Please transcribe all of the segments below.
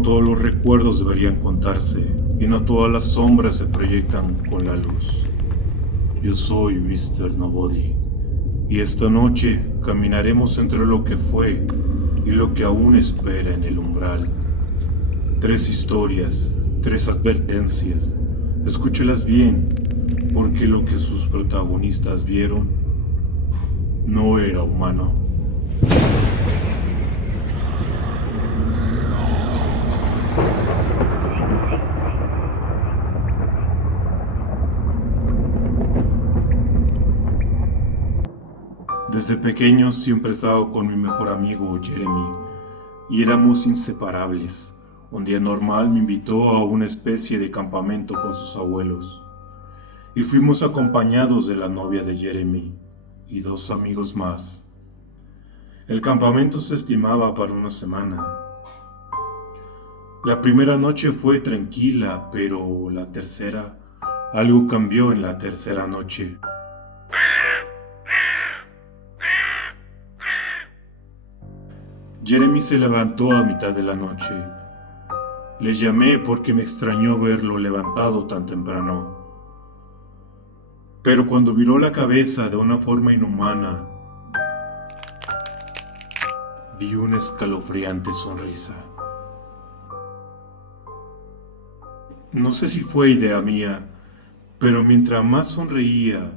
No todos los recuerdos deberían contarse, y no todas las sombras se proyectan con la luz. Yo soy Mr. Nobody, y esta noche caminaremos entre lo que fue y lo que aún espera en el umbral. 3 historias, 3 advertencias. Escúchelas bien, porque lo que sus protagonistas vieron no era humano. Desde pequeño siempre he estado con mi mejor amigo Jeremy y éramos inseparables. Un día normal me invitó a una especie de campamento con sus abuelos y fuimos acompañados de la novia de Jeremy y 2 amigos más. El campamento se estimaba para una semana. La primera noche fue tranquila, pero la tercera, algo cambió en la tercera noche. Jeremy se levantó a mitad de la noche. Le llamé porque me extrañó verlo levantado tan temprano. Pero cuando viró la cabeza de una forma inhumana, vi una escalofriante sonrisa. No sé si fue idea mía, pero mientras más sonreía,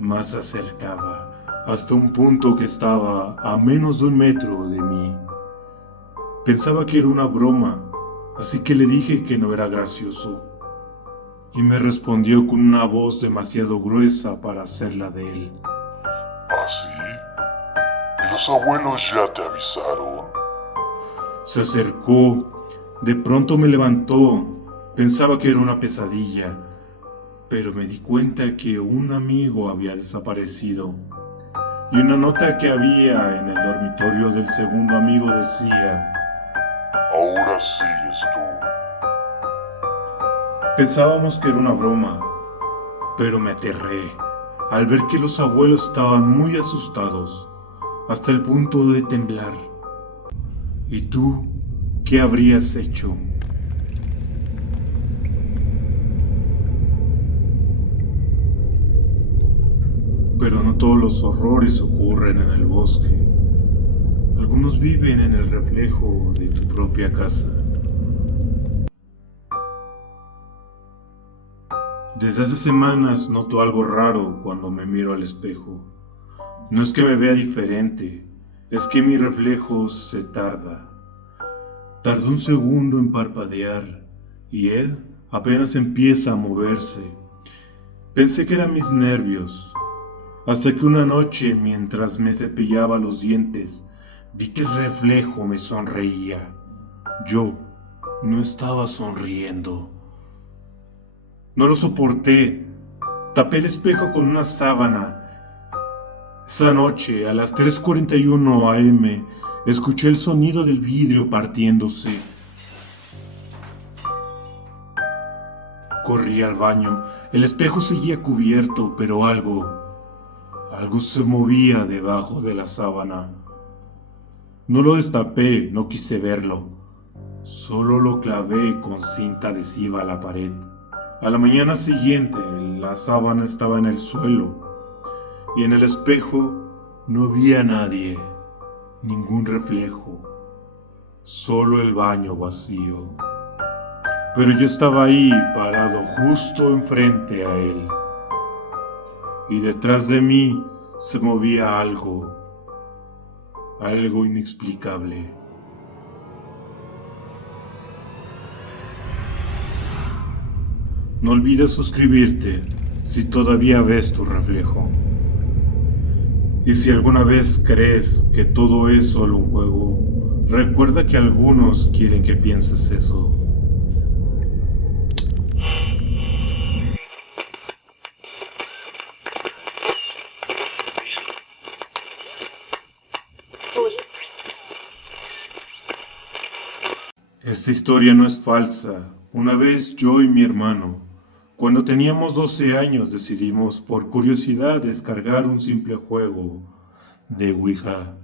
más se acercaba, hasta un punto que estaba a menos de 1 metro de mí. Pensaba que era una broma, así que le dije que no era gracioso, y me respondió con una voz demasiado gruesa para ser la de él. ¿Ah, sí? ¿Y los abuelos ya te avisaron? Se acercó, de pronto me levantó, pensaba que era una pesadilla, pero me di cuenta que un amigo había desaparecido, y una nota que había en el dormitorio del segundo amigo decía: Ahora sigues tú. Pensábamos que era una broma, pero me aterré al ver que los abuelos estaban muy asustados, hasta el punto de temblar. ¿Y tú qué habrías hecho? Pero no todos los horrores ocurren en el bosque. Algunos viven en el reflejo de tu propia casa. Desde hace semanas noto algo raro cuando me miro al espejo. No es que me vea diferente, es que mi reflejo se tarda. Tardó 1 segundo en parpadear y él apenas empieza a moverse. Pensé que eran mis nervios, hasta que una noche, mientras me cepillaba los dientes, vi que el reflejo me sonreía. Yo no estaba sonriendo. No lo soporté. Tapé el espejo con una sábana. Esa noche, a las 3:41 am, escuché el sonido del vidrio partiéndose. Corrí al baño. El espejo seguía cubierto, pero algo se movía debajo de la sábana. No lo destapé, no quise verlo. Solo lo clavé con cinta adhesiva a la pared. A la mañana siguiente, la sábana estaba en el suelo y en el espejo no había nadie, ningún reflejo, solo el baño vacío. Pero yo estaba ahí, parado justo enfrente a él, y detrás de mí se movía algo inexplicable. No olvides suscribirte si todavía ves tu reflejo. Y si alguna vez crees que todo es solo un juego, recuerda que algunos quieren que pienses eso. Esta historia no es falsa. Una vez yo y mi hermano, cuando teníamos 12 años, decidimos por curiosidad descargar un simple juego de Ouija.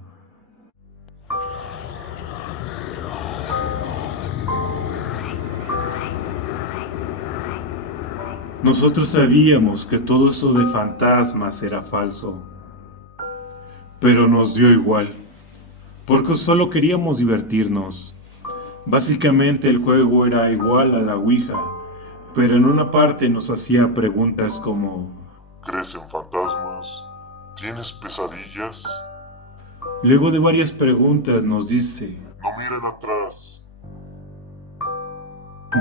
Nosotros sabíamos que todo eso de fantasmas era falso, pero nos dio igual, porque solo queríamos divertirnos. Básicamente el juego era igual a la Ouija, pero en una parte nos hacía preguntas como: ¿crees en fantasmas? ¿Tienes pesadillas? Luego de varias preguntas nos dice: No miren atrás.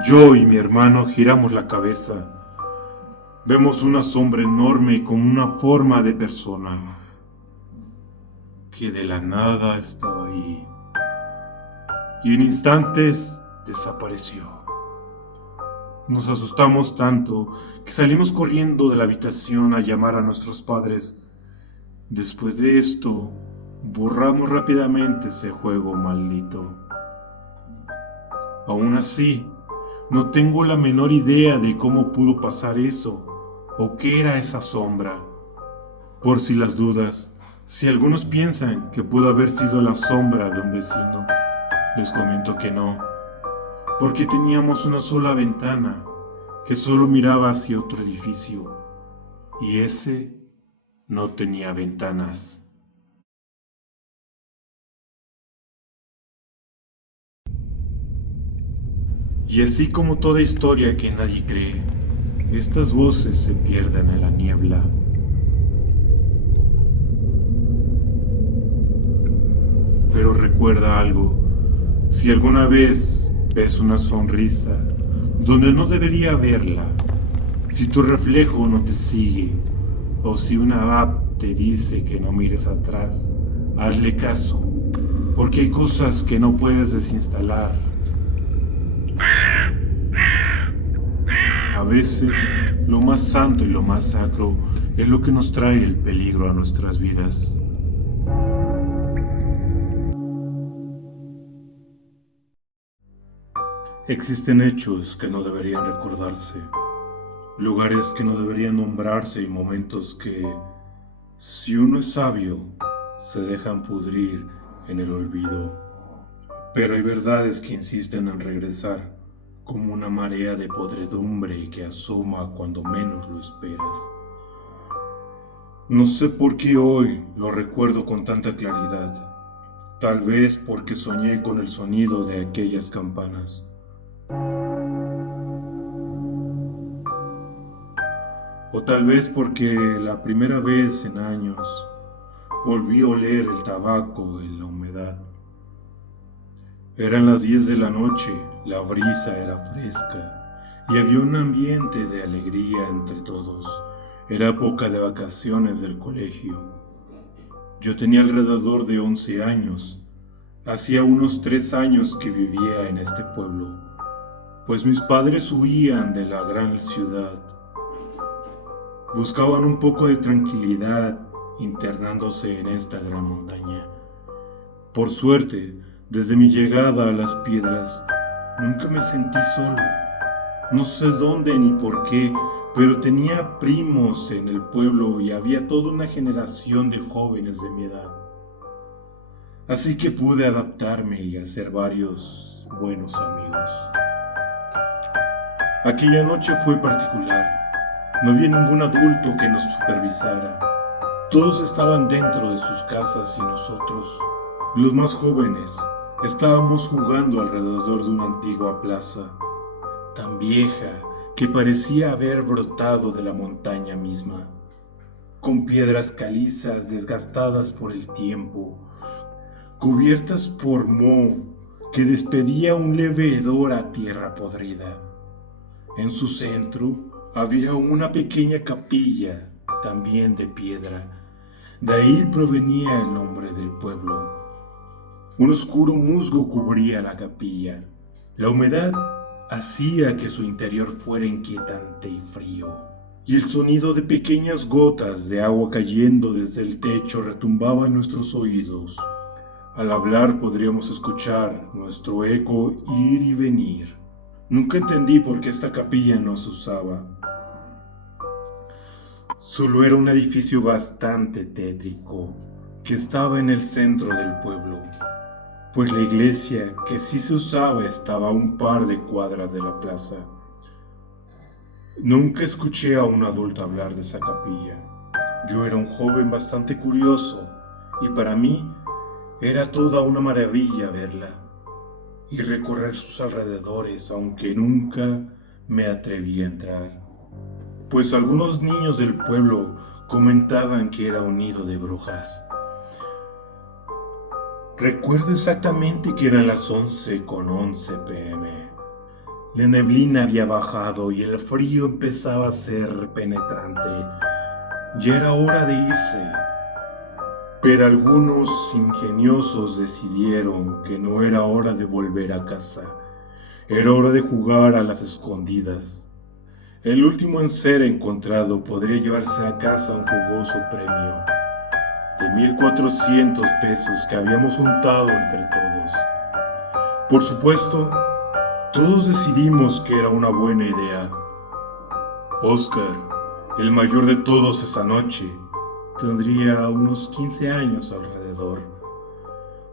yo y mi hermano giramos la cabeza. Vemos una sombra enorme con una forma de persona, que de la nada estaba ahí, y en instantes desapareció. Nos asustamos tanto que salimos corriendo de la habitación a llamar a nuestros padres. Después de esto, borramos rápidamente ese juego maldito. Aún así, no tengo la menor idea de cómo pudo pasar eso o qué era esa sombra. Por si las dudas, si algunos piensan que pudo haber sido la sombra de un vecino, les comento que no, porque teníamos una sola ventana que solo miraba hacia otro edificio, y ese no tenía ventanas. Y así como toda historia que nadie cree, estas voces se pierden en la niebla. Pero recuerda algo: si alguna vez ves una sonrisa donde no debería verla, si tu reflejo no te sigue, o si una app te dice que no mires atrás, hazle caso, porque hay cosas que no puedes desinstalar. A veces, lo más santo y lo más sacro es lo que nos trae el peligro a nuestras vidas. Existen hechos que no deberían recordarse, lugares que no deberían nombrarse y momentos que, si uno es sabio, se dejan pudrir en el olvido. Pero hay verdades que insisten en regresar, como una marea de podredumbre que asoma cuando menos lo esperas. No sé por qué hoy lo recuerdo con tanta claridad. Tal vez porque soñé con el sonido de aquellas campanas. O tal vez porque la primera vez en años volví a oler el tabaco en la humedad. Eran las 10 de la noche, la brisa era fresca y había un ambiente de alegría entre todos. Era época de vacaciones del colegio. Yo tenía alrededor de 11 años. Hacía unos 3 años que vivía en este pueblo, pues mis padres huían de la gran ciudad. Buscaban un poco de tranquilidad internándose en esta gran montaña. Por suerte, desde mi llegada a las piedras, nunca me sentí solo. No sé dónde ni por qué, pero tenía primos en el pueblo y había toda una generación de jóvenes de mi edad. Así que pude adaptarme y hacer varios buenos amigos. Aquella noche fue particular. No había ningún adulto que nos supervisara. Todos estaban dentro de sus casas y nosotros, los más jóvenes, estábamos jugando alrededor de una antigua plaza, tan vieja que parecía haber brotado de la montaña misma, con piedras calizas desgastadas por el tiempo, cubiertas por moho que despedía un leve hedor a tierra podrida. En su centro había una pequeña capilla, también de piedra. De ahí provenía el nombre del pueblo. Un oscuro musgo cubría la capilla. La humedad hacía que su interior fuera inquietante y frío, y el sonido de pequeñas gotas de agua cayendo desde el techo retumbaba en nuestros oídos. Al hablar podríamos escuchar nuestro eco ir y venir. Nunca entendí por qué esta capilla no se usaba. Solo era un edificio bastante tétrico que estaba en el centro del pueblo, pues la iglesia que sí se usaba estaba a un par de cuadras de la plaza. Nunca escuché a un adulto hablar de esa capilla. Yo era un joven bastante curioso y para mí era toda una maravilla verla y recorrer sus alrededores, aunque nunca me atreví a entrar, pues algunos niños del pueblo comentaban que era un nido de brujas. Recuerdo exactamente que eran las 11:11 p.m. La neblina había bajado y el frío empezaba a ser penetrante. Ya era hora de irse, pero algunos ingeniosos decidieron que no era hora de volver a casa. Era hora de jugar a las escondidas. El último en ser encontrado podría llevarse a casa un jugoso premio de 1,400 pesos que habíamos juntado entre todos. Por supuesto, todos decidimos que era una buena idea. Oscar, el mayor de todos esa noche, tendría unos 15 años alrededor.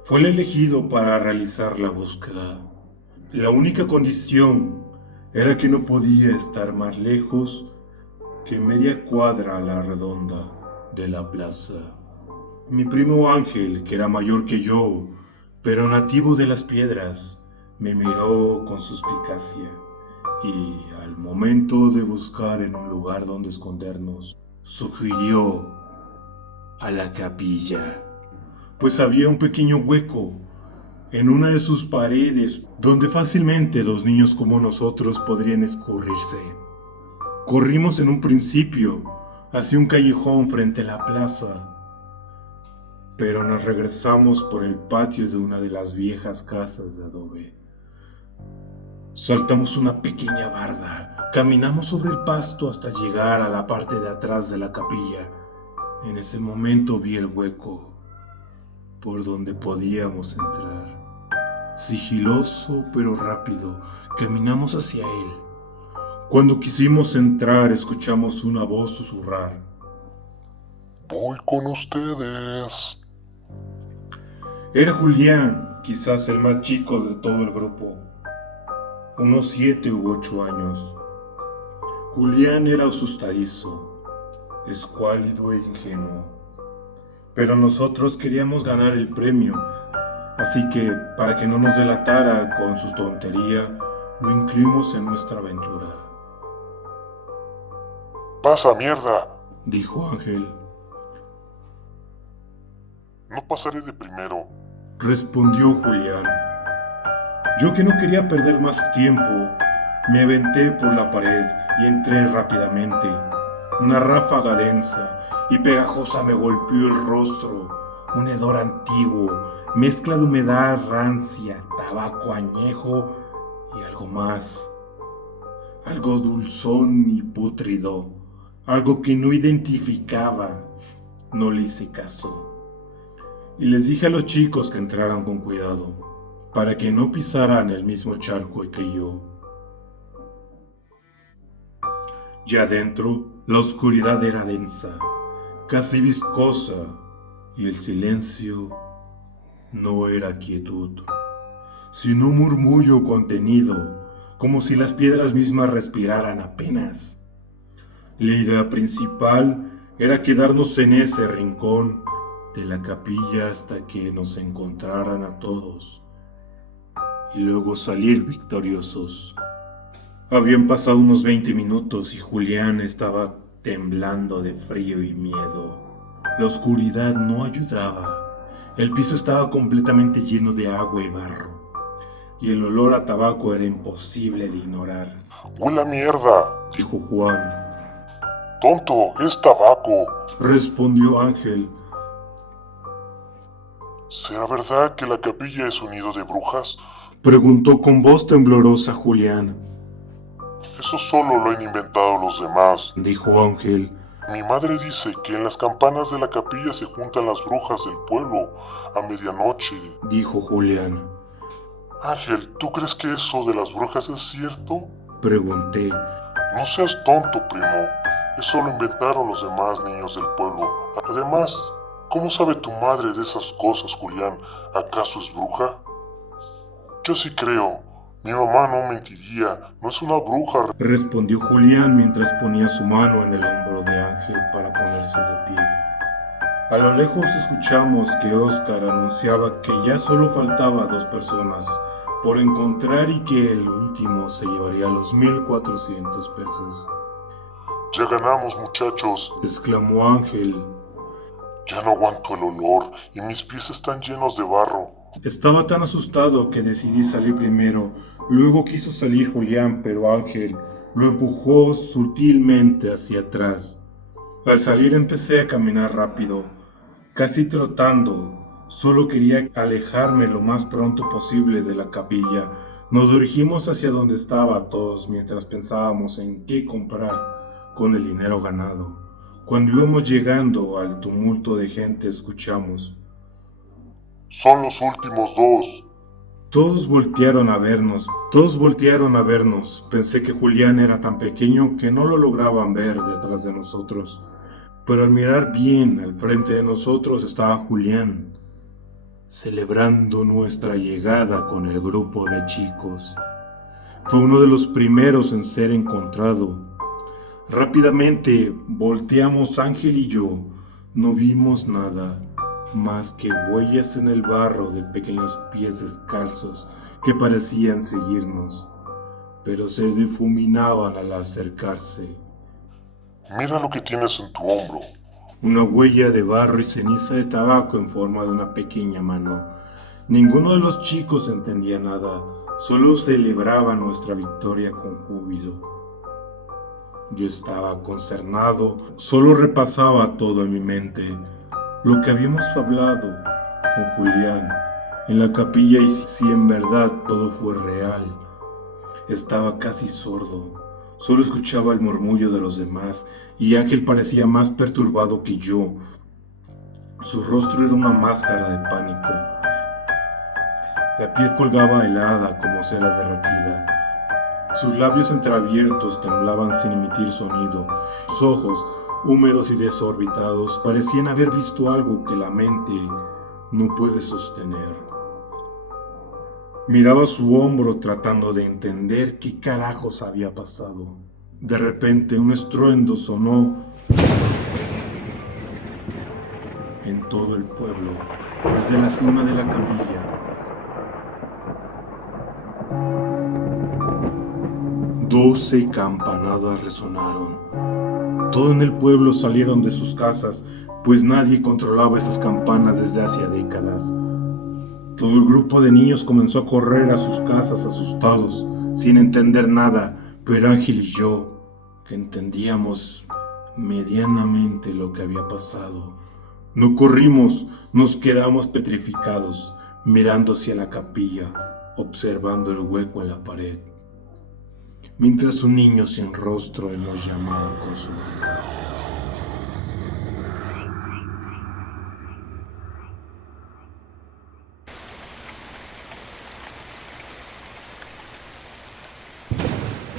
Fue el elegido para realizar la búsqueda. La única condición era que no podía estar más lejos que media cuadra a la redonda de la plaza. Mi primo Ángel, que era mayor que yo, pero nativo de las piedras, me miró con suspicacia y, al momento de buscar en un lugar donde escondernos, sugirió a la capilla, pues había un pequeño hueco en una de sus paredes donde fácilmente dos niños como nosotros podrían escurrirse. Corrimos en un principio hacia un callejón frente a la plaza, pero nos regresamos por el patio de una de las viejas casas de adobe. Saltamos una pequeña barda, caminamos sobre el pasto hasta llegar a la parte de atrás de la capilla. En ese momento vi el hueco por donde podíamos entrar. Sigiloso pero rápido, caminamos hacia él. Cuando quisimos entrar, escuchamos una voz susurrar: Voy con ustedes. Era Julián, quizás el más chico de todo el grupo, unos 7 u 8 años. Julián era asustadizo, escuálido e ingenuo, pero nosotros queríamos ganar el premio, así que, para que no nos delatara con su tontería, lo incluimos en nuestra aventura. ¡Pasa, mierda! Dijo Ángel. No pasaré de primero. Respondió Julián. Yo, que no quería perder más tiempo, me aventé por la pared y entré rápidamente. Una ráfaga densa y pegajosa me golpeó el rostro. Un hedor antiguo, mezcla de humedad rancia, tabaco añejo y algo más. Algo dulzón y pútrido, algo que no identificaba. No le hice caso y les dije a los chicos que entraran con cuidado, para que no pisaran el mismo charco que yo. Ya adentro, la oscuridad era densa, casi viscosa, y el silencio no era quietud, sino un murmullo contenido, como si las piedras mismas respiraran apenas. La idea principal era quedarnos en ese rincón de la capilla hasta que nos encontraran a todos y luego salir victoriosos. Habían pasado unos 20 minutos y Julián estaba temblando de frío y miedo. La oscuridad no ayudaba. El piso estaba completamente lleno de agua y barro, y el olor a tabaco era imposible de ignorar. ¡Huele a mierda!, dijo Juan. ¡Tonto, es tabaco!, respondió Ángel. ¿Será verdad que la capilla es un nido de brujas?, preguntó con voz temblorosa Julián. Eso solo lo han inventado los demás, dijo Ángel. Mi madre dice que en las campanas de la capilla se juntan las brujas del pueblo a medianoche, dijo Julián. Ángel, ¿tú crees que eso de las brujas es cierto?, pregunté. No seas tonto, primo. Eso lo inventaron los demás niños del pueblo. Además, ¿cómo sabe tu madre de esas cosas, Julián? ¿Acaso es bruja? Yo sí creo. Mi mamá no mentiría, no es una bruja, respondió Julián mientras ponía su mano en el hombro de Ángel para ponerse de pie. A lo lejos escuchamos que Óscar anunciaba que ya solo faltaba 2 personas por encontrar y que el último se llevaría los 1,400 pesos. Ya ganamos, muchachos, exclamó Ángel. Ya no aguanto el olor y mis pies están llenos de barro. Estaba tan asustado que decidí salir primero. Luego quiso salir Julián, pero Ángel lo empujó sutilmente hacia atrás. Al salir empecé a caminar rápido, casi trotando. Solo quería alejarme lo más pronto posible de la capilla. Nos dirigimos hacia donde estaban todos mientras pensábamos en qué comprar con el dinero ganado. Cuando íbamos llegando al tumulto de gente escuchamos: Son los últimos 2. Todos voltearon a vernos. Pensé que Julián era tan pequeño que no lo lograban ver detrás de nosotros. Pero al mirar bien al frente de nosotros estaba Julián, celebrando nuestra llegada con el grupo de chicos. Fue uno de los primeros en ser encontrado. Rápidamente volteamos Ángel y yo. No vimos nada más que huellas en el barro de pequeños pies descalzos que parecían seguirnos, pero se difuminaban al acercarse. Mira lo que tienes en tu hombro. Una huella de barro y ceniza de tabaco en forma de una pequeña mano. Ninguno de los chicos entendía nada, solo celebraba nuestra victoria con júbilo. Yo estaba consternado, solo repasaba todo en mi mente, lo que habíamos hablado con Julián en la capilla y si en verdad todo fue real. Estaba casi sordo, solo escuchaba el murmullo de los demás y Ángel parecía más perturbado que yo. Su rostro era una máscara de pánico. La piel colgaba helada como cera derretida. Sus labios entreabiertos temblaban sin emitir sonido. Sus ojos, húmedos y desorbitados, parecían haber visto algo que la mente no puede sostener. Miraba su hombro tratando de entender qué carajos había pasado. De repente un estruendo sonó en todo el pueblo, desde la cima de la capilla. 12 campanadas resonaron. Todos en el pueblo salieron de sus casas, pues nadie controlaba esas campanas desde hacía décadas. Todo el grupo de niños comenzó a correr a sus casas asustados, sin entender nada, pero Ángel y yo, que entendíamos medianamente lo que había pasado, no corrimos, nos quedamos petrificados, mirando hacia la capilla, observando el hueco en la pared, mientras un niño sin rostro nos llamaba con su nombre.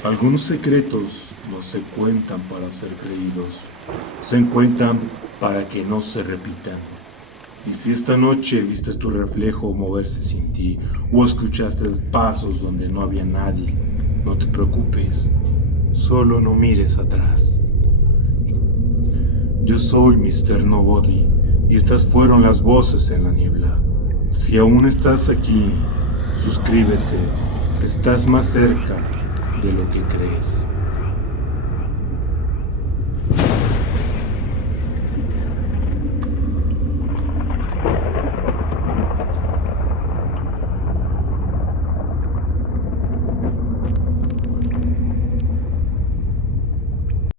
Algunos secretos no se cuentan para ser creídos, se cuentan para que no se repitan. Y si esta noche viste tu reflejo moverse sin ti, o escuchaste pasos donde no había nadie, no te preocupes, solo no mires atrás. Yo soy Mr. Nobody, y estas fueron las voces en la niebla. Si aún estás aquí, suscríbete, estás más cerca de lo que crees.